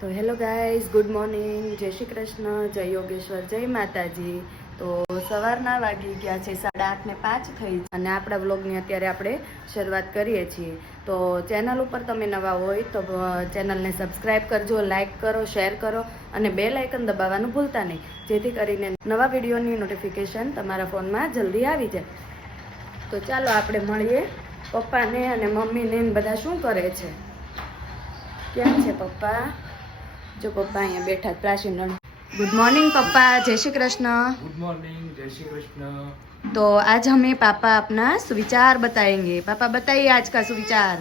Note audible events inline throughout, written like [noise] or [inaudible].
તો hello guys, good morning. જય શ્રી કૃષ્ણ, જય યોગેશ્વર, જય માતાજી. તો સવારના વાગી ગયા છે, સાડા આઠ ને પાંચ થઈ અને આપણા વ્લોગની અત્યારે આપણે શરૂઆત કરીએ છીએ. તો ચેનલ ઉપર તમે નવા હોય તો ચેનલને સબસ્ક્રાઈબ કરજો, લાઇક કરો, શેર કરો અને બે લાઇકન દબાવવાનું ભૂલતા નહીં. જેથી કરીને નવા વિડીયોની નોટિફિકેશન તમારા ફોનમાં જલ્દી આવી જાય. તો ચાલો આપણે મળીએ પપ્પાને અને મમ્મીને બધા શું કરે છે? ક્યાં છે પપ્પા? જો પપ્પા અહીંયા બેઠા છે પ્રાચીન ગુડ મોર્નિંગ પપ્પા જય શ્રી કૃષ્ણ गुड मॉर्निंग जय श्री कृष्ण तो आज हमें पापा अपना सुविचार बताएंगे पापा बताइए आज का सुविचार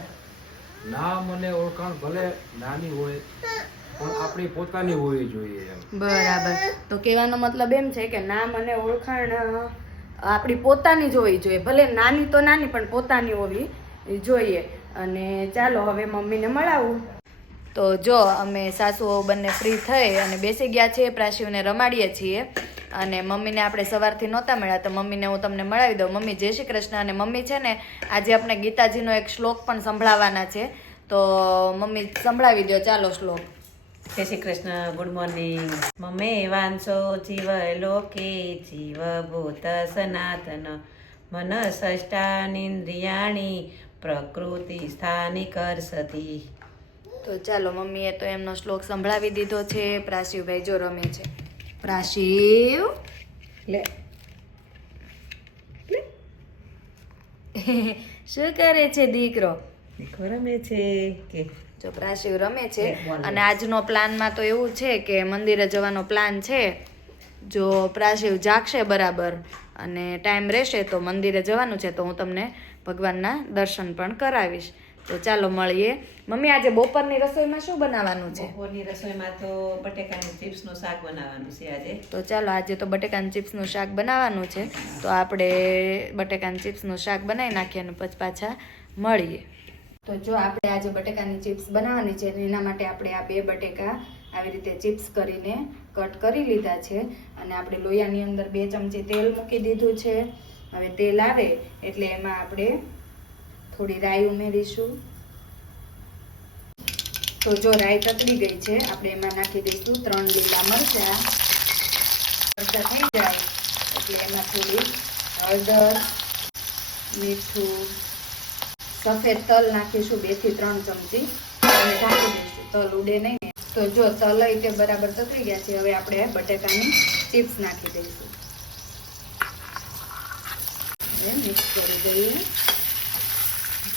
નામ અને ઓળખાણ ભલે નાની હોય પણ આપણી પોતાની હોવી જોઈએ એમ બરાબર તો કહેવાનો મતલબ એમ છે કે નામ અને ઓળખાણ અ, આપણી પોતાની જ હોવી જોઈએ ભલે નાની તો નાની પણ પોતાની હોવી જોઈએ અને ચાલો હવે મમ્મીને મળાવું તો જો અમે સાસુઓ બંને ફ્રી થઈ અને બેસી ગયા છીએ, પ્રાસીઓને રમાડીએ છીએ અને મમ્મીને આપણે સવારથી નહોતા મળ્યા, તો મમ્મીને હું તમને મળાવી દઉં. મમ્મી જય શ્રી કૃષ્ણ અને મમ્મી છે ને, આજે આપણે ગીતાજીનો એક શ્લોક પણ સંભળાવવાના છે. તો મમ્મી સંભળાવી દો ચાલો શ્લોક. Jai Shri Krishna, good morning. મમે વાંસો જીવ લોકે જીવ ભૂત સનાતન. મન ષષ્ટાનિન્દ્રિયાણી પ્રકૃતિ સ્થાની કરસતી તો ચાલો મમ્મીએ તો એમનો શ્લોક સંભળાવી દીધો છે. પ્રાશિવભાઈ જો રમે છે. પ્રાશિવ? લે. [laughs] શું કરે છે દીકરો? રમે છે. કે? જો પ્રાશિવ રમે છે. અને આજનો પ્લાનમાં તો એવું છે કે મંદિરે જવાનો પ્લાન છે. જો પ્રાશિવ જાગશે બરાબર અને ટાઈમ રહેશે તો મંદિરે જવાનું છે તો હું તમને ભગવાનના દર્શન પણ કરાવીશ. તો ચાલો મળીએ. મમ્મી આજે બપોરની રસોઈમાં શું બનાવવાનું છે? બપોરની રસોઈમાં તો બટેકાની ચિપ્સનું શાક બનાવવાનું છે આજે. તો ચાલો આજે તો બટેકાની ચિપ્સનું શાક બનાવવાનું છે. તો આપણે બટેકાની ચિપ્સનું શાક બનાવી નાખીએ અને પછી પાછા મળીએ. તો જો આપણે આજે બટેકાની ચિપ્સ બનાવવાની છે અને એના માટે આપણે આ બે બટેકા આવી રીતે ચિપ્સ કરીને કટ કરી લીધા છે. અને આપણે લોયાની અંદર બે ચમચી તેલ મૂકી દીધું છે. હવે તેલ આવે એટલે એમાં આપણે થોડી રાઈ ઉમેરીશું. તો જો રાઈ તકલી ગઈ છે, આપણે એમાં નાખી દઈશું ત્રણ લીલા મરચાં. મરચાં થઈ જાય, એટલે એમાં થોડી હળદર, મીઠું, સફેદ તલ નાખીશું, બેથી ત્રણ ચમચી, અને ઢાંકી દઈશું. તલ ઉડે નહીં. તો જો તલ તે બરાબર તતરી ગયા છે, હવે આપણે બટેકાની ચિપ્સ નાખી દઈશું. મિક્સ કરી દઈએ.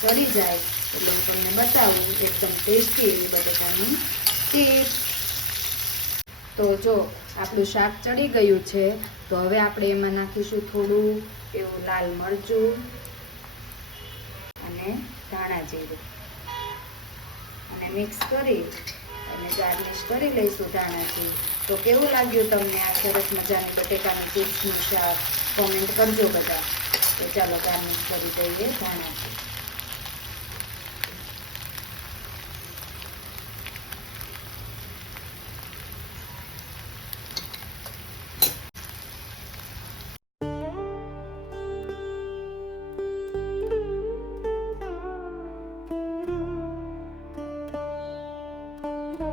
ચડી જાય, એટલે હું તમને બતાવું એકદમ ટેસ્ટી એવી બટેકાની ચિપ્સ તો જો, આપણું શાક ચડી ગયું છે, તો હવે આપણે એમાં નાખીશું થોડું એવું લાલ મરચું અને ધાણા જીરું. અને મિક્સ કરી અને ગાર્નિશ કરી લઈશું ધાણાથી. તો કેવું લાગ્યું તમને આ સરસ મજાની બટેકાની ચિપ્સનું શાક? કોમેન્ટ કરજો બધા. તો ચાલો ગાર્નિશ કરી દઈએ ધાણાથી. તો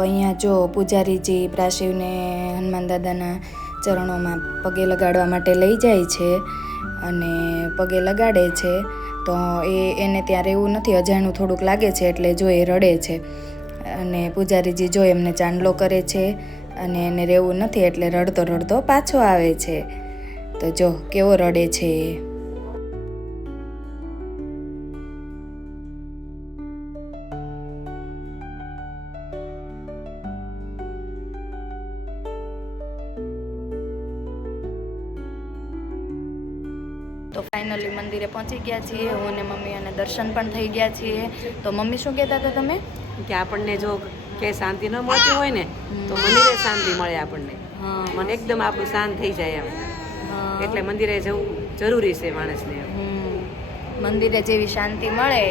અહીંયા જો પૂજારીજી પ્રાશિવને હનુમાન દાદાના ચરણોમાં પગે લગાડવા માટે લઈ જાય છે અને પગે લગાડે છે, તો એ એને ત્યાં રહેવું નથી અજાણું થોડુંક લાગે છે એટલે જો એ રડે છે. અને પૂજારીજી જો એમને ચાંદલો કરે છે અને એને રહેવું નથી એટલે રડતો રડતો પાછો આવે છે. તો જો કેવો રડે છે એ. તો ફાઇનલી મંદિરે પહોંચી ગયા છીએ. હું અને મમ્મી અને દર્શન પણ થઈ ગયા છીએ. તો મમ્મી શું કહેતા હતા તમે? કે આપણને જો કે શાંતિ ન મળતી હોય ને તો મંદિરે શાંતિ મળે આપણને. મને એકદમ આપણું શાંત થઈ જાય એમ. એટલે મંદિરે જવું જરૂરી છે માણસને. મંદિરે જેવી શાંતિ મળે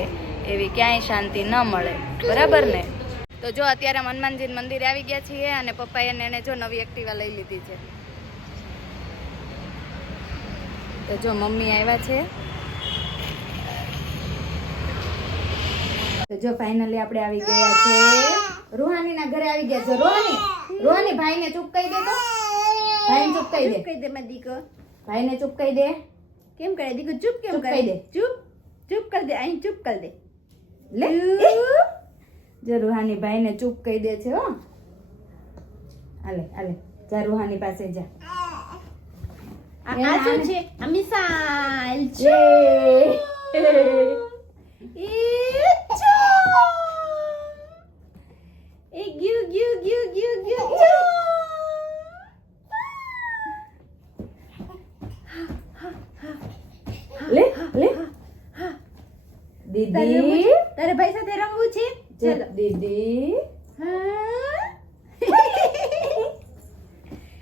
એવી ક્યાંય શાંતિ ન મળે. બરાબર ને? તો જો અત્યારે હનુમાનજી મંદિરે આવી ગયા છીએ અને પપ્પાએ એને જો નવી એક્ટિવા લઈ લીધી છે. તો જો મમ્મી આવ્યા છે. તો જો ફાઇનલી આપણે આવી ગયા છે. રોહાની ના ઘરે આવી ગયા છે. રોહાની રોહાની ભાઈને ચૂપ કહી દે તો. ભાઈને ચૂપ કહી દે. કહી દે મારી દીકો ભાઈને ચૂપ કહી દે. કેમ કરે દીકો ચૂપ કેમ કરે? દે. ચૂપ. ચૂપ કરી દે. અહીં ચૂપ કરી દે. લે. જો રૂહાની ભાઈને ચૂપ કહી દે છે હો. હાલે હાલે. જા રૂહાની પાસે જા. આ આ શું છે આ મિસાઇલ છે યે! એ ચા એ ગ્યુ ગ્યુ ગ્યુ ગ્યુ ગ્યુ ચા લે લે તારે દીદી રમવું છે? તારે ભાઈ સાથે રમવું છે જો ચલો દીદી હા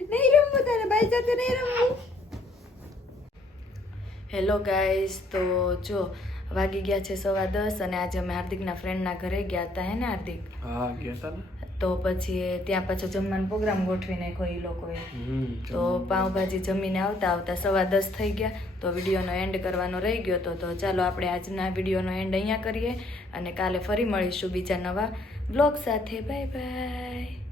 નહીં રમવું તારે ભાઈ સાથે નહીં રમવું હેલો ગાઈઝ તો જો વાગી ગયા છે સવા દસ અને આજે અમે હાર્દિકના ફ્રેન્ડના ઘરે ગયા હતા હે ને હાર્દિક? હા ગયા હતા ને? તો પછી ત્યાં પાછો જમવાનો પ્રોગ્રામ ગોઠવી નાખ્યો એ લોકોએ. તો પાઉંભાજી જમીને આવતા આવતા સવા દસ થઈ ગયા તો વિડીયોનો એન્ડ કરવાનો રહી ગયો તો તો ચાલો આપણે આજના વિડીયોનો એન્ડ અહીંયા કરીએ અને કાલે ફરી મળીશું બીજા નવા બ્લોગ સાથે. Bye bye